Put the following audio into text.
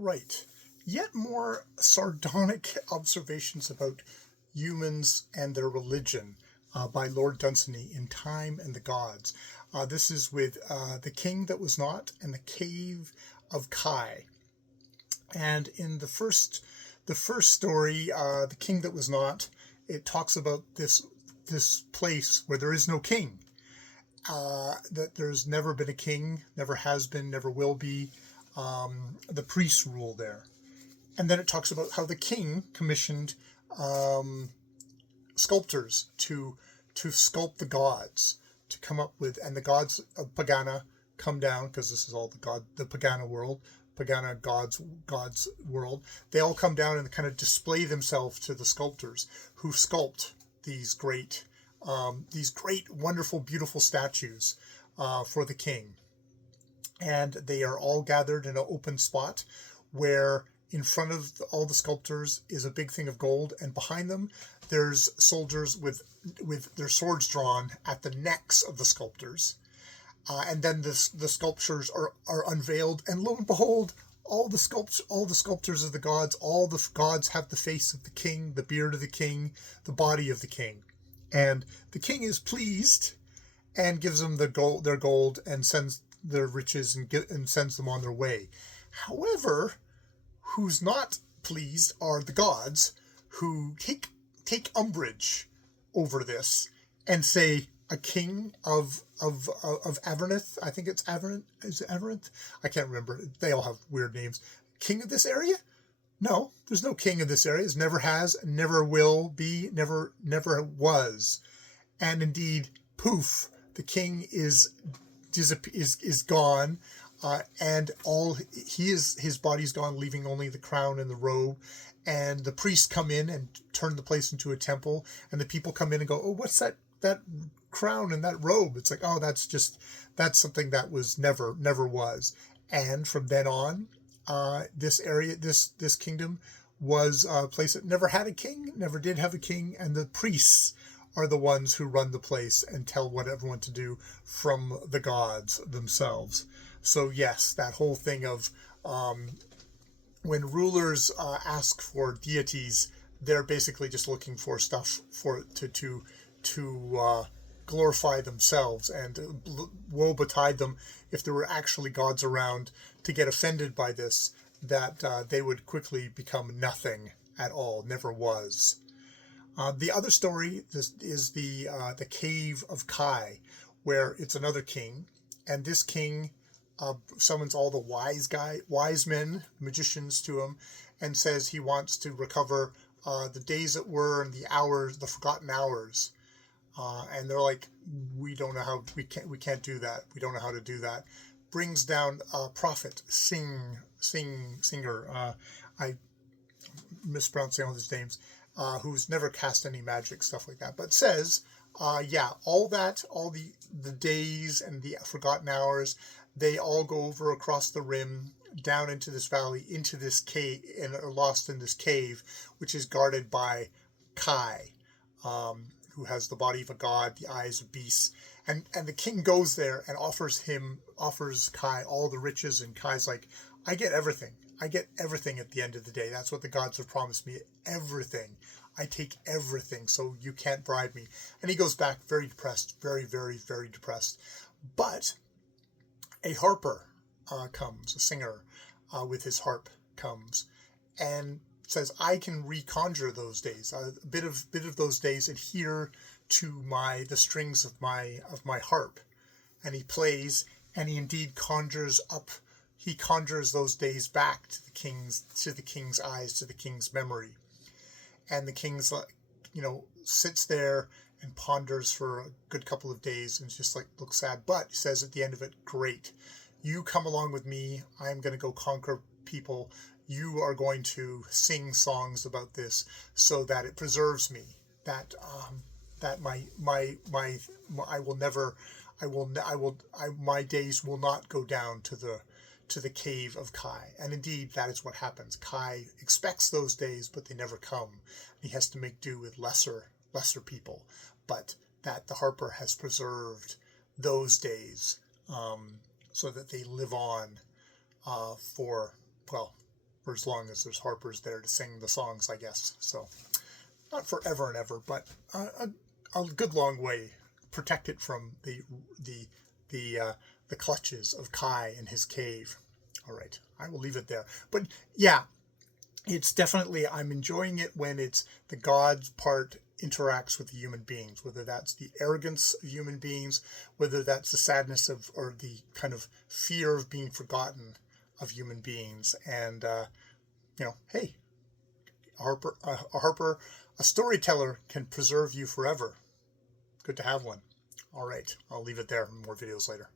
Right. Yet more sardonic observations about humans and their religion by Lord Dunsany in Time and the Gods. This is with The King That Was Not and The Cave of Kai. And in the first story, The King That Was Not, it talks about this place where there is no king. That there's never been a king, never has been, never will be. The priests rule there. And then it talks about how the king commissioned sculptors to sculpt the gods, to come up with, and the gods of Pagana come down, because this is all the Pagana world, Pagana gods world. They all come down and kind of display themselves to the sculptors who sculpt these great, wonderful, beautiful statues for the king. And they are all gathered in an open spot where in front of all the sculptors is a big thing of gold, and behind them there's soldiers with their swords drawn at the necks of the sculptors. And then the sculptures are unveiled, and lo and behold, all the sculptors of the gods, all the gods have the face of the king, the beard of the king, the body of the king. And the king is pleased and gives them their gold and sends their riches and sends them on their way. However, who's not pleased are the gods, who take umbrage over this and say, a king of Averneth, I think it's Averneth, is it Averneth? I can't remember. They all have weird names. King of this area? No, there's no king of this area. It never has, never will be, never was. And indeed, poof, the king is gone, and his body's gone, leaving only the crown and the robe. And the priests come in and turn the place into a temple, and the people come in and go, oh, what's that crown and that robe? It's like, oh, that's something that was never was. And from then on, this area, this kingdom was a place that never had a king, never did have a king, and the priests are the ones who run the place and tell what everyone to do from the gods themselves. So yes, that whole thing of when rulers ask for deities, they're basically just looking for stuff to glorify themselves, and woe betide them if there were actually gods around to get offended by this, that they would quickly become nothing at all, never was. The other story is the Cave of Kai, where it's another king, and this king summons all the wise men, magicians to him, and says he wants to recover the days that were and the forgotten hours. And they're like, we don't know how, we can't do that. We don't know how to do that. Brings down a prophet, singer. I mispronouncing all his names. Who's never cast any magic, stuff like that, but says, all the days and the forgotten hours, they all go over across the rim, down into this valley, into this cave, and are lost in this cave, which is guarded by Kai, who has the body of a god, the eyes of beasts, and the king goes there and offers Kai all the riches, and Kai's like, I get everything at the end of the day. That's what the gods have promised me, everything. I take everything, so you can't bribe me. And he goes back very depressed, very, very, very depressed. But a harper comes, a singer with his harp comes, and says, I can reconjure those days. A bit of those days adhere to the strings of my harp. And he plays, and he indeed conjures those days back to the king's eyes, to the king's memory. And the king's, sits there and ponders for a good couple of days and just looks sad. But he says at the end of it, great, you come along with me. I'm going to go conquer people. You are going to sing songs about this so that it preserves me. That my days will not go down to the cave of Kai. And indeed, that is what happens. Kai expects those days, but they never come. He has to make do with lesser people. But that the harper has preserved those days so that they live on for for as long as there's harpers there to sing the songs, I guess. So not forever and ever, but a good long way. Protect it from the clutches of Kai in his cave. All right, I will leave it there. But yeah, it's definitely, I'm enjoying it when it's the gods part interacts with the human beings, whether that's the arrogance of human beings, whether that's the sadness of, or the kind of fear of being forgotten of human beings. And, hey, a storyteller can preserve you forever. Good to have one. All right, I'll leave it there. More videos later.